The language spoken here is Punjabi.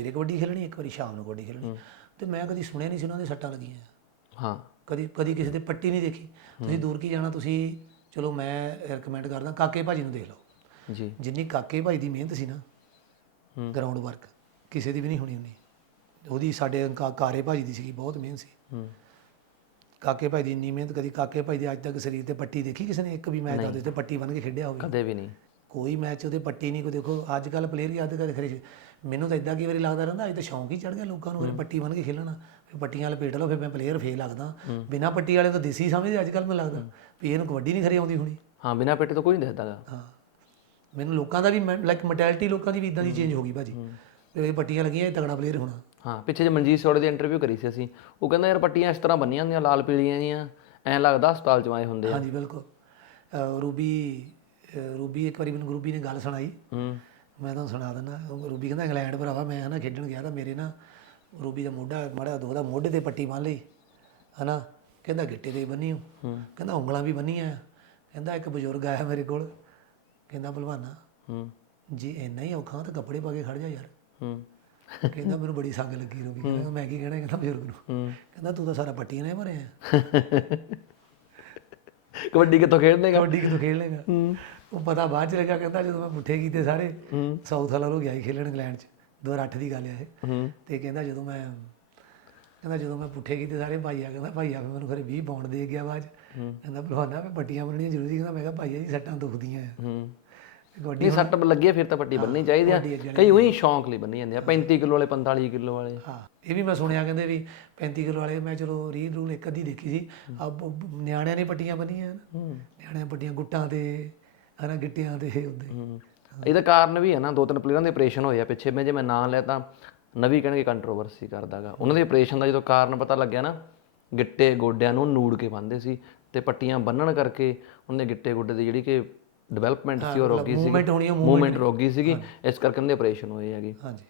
ਮੇਰੇ ਕਬੱਡੀ ਖੇਲਣੀ ਇੱਕ ਵਾਰੀ ਸ਼ਾਮ ਨੂੰ ਕਬੱਡੀ ਖੇਲਣੀ। ਤੇ ਮੈਂ ਕਦੀ ਸੁਣਿਆ ਨਹੀਂ ਸੀ ਉਹਨਾਂ ਦੇ ਸੱਟਾਂ ਲੱਗੀਆਂ। ਹਾਂ। ਕਦੀ ਕਦੀ ਕਿਸੇ ਦੇ ਪੱਟੀ ਨਹੀਂ ਦੇਖੀ। ਤੁਸੀਂ ਦੂਰ ਕੀ ਜਾਣਾ ਤੁਸੀਂ ਚਲੋ ਮੈਂ ਰეკਮੈਂਡ ਕਰਦਾ ਕਾਕੇ ਭਾਜੀ ਨੂੰ ਦੇਖ ਲਓ। ਜੀ। ਜਿੰਨੀ ਕਾਕੇ ਭਾਈ ਦੀ ਮਿਹਨਤ ਸੀ ਨਾ ਗਰਾਊਂਡ ਵਰਕ ਕਿਸੇ ਦੀ ਵੀ ਨਹੀਂ ਹੋਣੀ ਹੁੰਦੀ। ਉਹਦੀ ਸਾਡੇ ਕਾਰੇ ਭਾਜੀ ਦੀ ਸੀਗੀ ਬਹੁਤ ਮਿਹਨਤ ਸੀ। ਕਾਕੇ ਭਾਈ ਦੀ ਇੰਨੀ ਮਿਹਨਤ ਕਦੀ ਕਾਕੇ ਭਾਈ ਦੇ ਅੱਜ ਤੱਕ ਸਰੀਰ ਤੇ ਪੱਟੀ ਦੇਖੀ ਕਿਸੇ ਨੇ? ਇੱਕ ਵੀ ਮੈਚ ਉਹਦੇ ਤੇ ਪੱਟੀ ਬੰਨ ਕੇ ਖੇਡਿਆ ਹੋਵੇ। ਕਦੇ ਵੀ ਨਹੀਂ। ਕੋਈ ਮੈਚ ਉਹਦੇ ਪੱਟੀ ਨਹੀਂ ਕੋਈ ਦੇਖੋ ਅੱਜ ਕੱਲ ਪਲੇਅਰ ਯਾਦ ਕਰ ਖਰੇ ਮੈਨੂੰ ਤਾਂ ਇਦਾਂ ਕਈ ਵਾਰੀ ਲੱਗਦਾ ਰਹਿੰਦਾ ਅੱਜ ਤਾਂ ਸ਼ੌਂਕ ਹੀ ਚੜ ਗਿਆ ਲੋਕਾਂ ਨੂੰ ਫਿਰ ਪੱਟੀ ਬੰਨ ਕੇ ਖੇਲਣਾ ਫਿਰ ਪੱਟੀਆਂ ਲਪੇਟ ਲਓ ਫਿਰ ਮੈਂ ਪਲੇਅਰ ਫੇਲ ਲੱਗਦਾ। ਬਿਨਾ ਪੱਟੀ ਵਾਲੇ ਤਾਂ ਦੇਸੀ ਸਮਝਦੇ ਅੱਜ ਕੱਲ ਮੈਨੂੰ ਲੱਗਦਾ। ਵੀ ਇਹਨੂੰ ਕਬੱਡੀ ਨਹੀਂ ਖਰੀ ਆਉਂਦੀ ਹੋਣੀ। ਹਾਂ ਬਿਨਾ ਪੇਟੇ ਤੋਂ ਕੋਈ ਨਹੀਂ ਦਿਖਦਾਗਾ ਹਾਂ। ਮੈਨੂੰ ਲੋਕਾਂ ਦਾ ਵੀ ਲਾਈਕ ਮੈਂਟੈਲਿਟੀ ਲੋਕਾਂ ਦੀ ਵੀ ਇਦਾਂ ਦੀ ਚੇਂਜ ਹੋ ਗਈ ਭਾਜੀ। ਇਹ ਪੱਟੀਆਂ ਲੱਗੀਆਂ ਇਹ ਤਗੜਾ ਪਲੇਅਰ ਹੋਣਾ। ਹਾਂ ਪਿੱਛੇ ਜੇ ਮਨਜੀਤ ਸੋੜੇ ਦੀ ਇੰਟਰਵਿਊ ਕਰੀ ਸੀ ਅਸੀਂ। ਉਹ ਕਹਿੰਦਾ ਯਾਰ ਪੱਟੀਆਂ ਇਸ ਤਰ੍ਹਾਂ ਬੰਨੀਆਂ ਹੁੰਦੀਆਂ ਲਾਲ ਪੀਲੀਆਂ ਜੀਆਂ ਐਂ ਲੱਗਦਾ ਹਸਪਤਾਲ ਚ ਆਏ ਹੁੰਦੇ ਆ। ਹਾਂਜੀ ਬਿਲਕੁਲ। ਰੂਬੀ ਰੂਬੀ ਇੱਕ ਵਾਰੀ ਮੈਨੂੰ ਰੂਬੀ ਨੇ ਗੱਲ ਸੁਣਾਈ। ਹੂੰ। ਮੈਂ ਤੁਹਾਨੂੰ ਸੁਣਾ ਦਿੰਦਾ ਰੂਬੀ ਕਹਿੰਦਾ ਇੰਗਲੈਂਡ ਭਰਾਵਾ ਮੈਂ ਹਨਾ ਖੇਡਣ ਗਿਆ ਤਾਂ ਮੇਰੇ ਨਾ ਰੂਬੀ ਦਾ ਮੋਢਾ ਮਾੜਾ ਦੋਦਾ ਮੋਢੇ ਤੇ ਪੱਟੀ ਬੰਨ ਲਈ ਹਨਾ। ਕਹਿੰਦਾ ਗਿੱਟੇ ਤੇ ਬੰਨੀ ਹੂੰ। ਕਹਿੰਦਾ ਉਂਗਲਾਂ ਵੀ ਬੰਨੀਆਂ ਕਹਿੰਦਾ ਇੱਕ ਬਜ਼ੁਰਗ ਆਇਆ ਮੇਰੇ ਕੋਲ ਕਹਿੰਦਾ ਭਲਵਾਨਾ ਹੂੰ। ਜੀ ਇੰਨਾ ਹੀ ਔਖਾ ਤਾਂ ਕੱਪੜੇ ਪਾ ਕੇ ਖੜ ਜਾ ਯਾਰ। ਹੂੰ। ਕਹਿੰਦਾ ਮੈਨੂੰ ਬੜੀ ਸੰਗ ਲੱਗੀ ਰੂਬੀ ਕਹਿੰਦਾ ਮੈਂ ਕੀ ਕਹਿਣਾ ਕਹਿੰਦਾ ਬਜ਼ੁਰਗ ਨੂੰ। ਹੂੰ। ਕਹਿੰਦਾ ਤੂੰ ਤਾਂ ਸਾਰਾ ਪੱਟੀਆਂ ਨੇ ਭਰਿਆ। ਕਬੱਡੀ ਕਿੱਥੋਂ ਖੇਡਦੇ ਕਬੱਡੀ ਕਿਦੋਂ ਖੇਡ ਲੇਗਾ ਉਹ ਪਤਾ ਬਾਅਦ ਚ ਲੱਗਾ ਕਹਿੰਦਾ ਜਦੋਂ ਮੈਂ ਪੁੱਠੇ ਕੀਤੇ ਸਾਰੇ ਸਾਊਥ ਵਾਲਾ ਹੋ ਗਿਆ ਸੀ ਖੇਲਣ ਇੰਗਲੈਂਡ ਚ। 2008 ਦੀ ਗੱਲ ਹੈ ਇਹ। ਹੂੰ। ਤੇ ਕਹਿੰਦਾ ਜਦੋਂ ਮੈਂ ਕਹਿੰਦਾ ਜਦੋਂ ਮੈਂ ਪੁੱਠੇ ਕੀਤੇ ਸਾਰੇ ਭਾਈਆ ਕਹਿੰਦਾ ਭਾਈਆ ਫਿਰ ਮੈਨੂੰ ਖਰੇ 20 ਪਾਉਂਡ ਦੇ ਗਿਆ ਬਾਅਦ 'ਚ। ਕਹਿੰਦਾ ਭਲਵਾਨਾ ਮੈਂ ਪੱਟੀਆਂ ਬੰਨਣੀਆਂ ਜ਼ਰੂਰੀ ਕਹਿੰਦਾ ਮੈਂ ਕਿਹਾ ਭਾਈਆ ਜੀ ਸੱਟਾਂ ਦੁਖਦੀਆਂ ਆ। ਕਬੱਡੀ ਨਹੀਂ ਸੱਟ ਲੱਗੀ ਫਿਰ ਤਾਂ ਪੱਟੀ ਬੰਨਣੀ ਚਾਹੀਦੀ ਆ। ਕਈ ਉਹੀ ਸ਼ੌਂਕ ਲਈ ਬੰਨੀ ਜਾਂਦੇ ਆ 35 ਕਿਲੋ ਵਾਲੇ 45 ਕਿਲੋ ਵਾਲੇ। ਹਾਂ ਇਹ ਵੀ ਮੈਂ ਸੁਣਿਆ ਕਹਿੰਦੇ ਵੀ 35 ਕਿਲੋ ਵਾਲੇ ਮੈਂ ਚਲੋ ਰੀਲ ਰੂਲ ਇੱਕ ਅੱਧੀ ਦੇਖੀ ਸੀ। ਆ ਨਿਆਣਿਆਂ ਨੇ ਪੱਟੀਆਂ ਬੰਨੀਆਂ ਨਾ ਨਿਆਣਿਆਂ ਪੱਟੀਆਂ ਗੁੱਟਾਂ ਤੇ ਹਨਾ ਗਿੱਟਿਆਂ ਤੇ ਹੁੰਦੇ। ਇਹਦਾ ਕਾਰਨ ਵੀ ਹੈ ਨਾ ਦੋ ਤਿੰਨ ਪਲੇਅਰਾਂ ਦੇ ਆਪਰੇਸ਼ਨ ਹੋਏ ਆ ਪਿੱਛੇ। ਮੈਂ ਜੇ ਮੈਂ ਨਾਂ ਲੈ ਤਾਂ ਨਵੀਂ ਕਹਿਣਗੇ ਕੰਟਰੋਵਰਸੀ ਕਰਦਾਗਾ। ਉਹਨਾਂ ਦੇ ਆਪਰੇਸ਼ਨ ਦਾ ਜਦੋਂ ਕਾਰਨ ਪਤਾ ਲੱਗਿਆ ਨਾ ਗਿੱਟੇ ਗੋਡਿਆਂ ਨੂੰ ਨੂੜ ਕੇ ਬੰਨਦੇ ਸੀ ਤੇ ਪੱਟੀਆਂ ਬੰਨਣ ਕਰਕੇ ਉਹਨੇ ਗਿੱਟੇ ਗੋਡੇ ਦੀ ਜਿਹੜੀ ਕਿ ਡਿਵੈਲਪਮੈਂਟ ਸੀ ਉਹ ਰੋਗੀ ਸੀ ਮੂਵਮੈਂਟ ਹੋਣੀ ਆ ਮੂਵਮੈਂਟ ਰੋਗੀ ਸੀਗੀ ਇਸ ਕਰਕੇ ਉਹਦੇ ਆਪਰੇਸ਼ਨ ਹੋਏ ਹੈਗੇ। ਹਾਂਜੀ।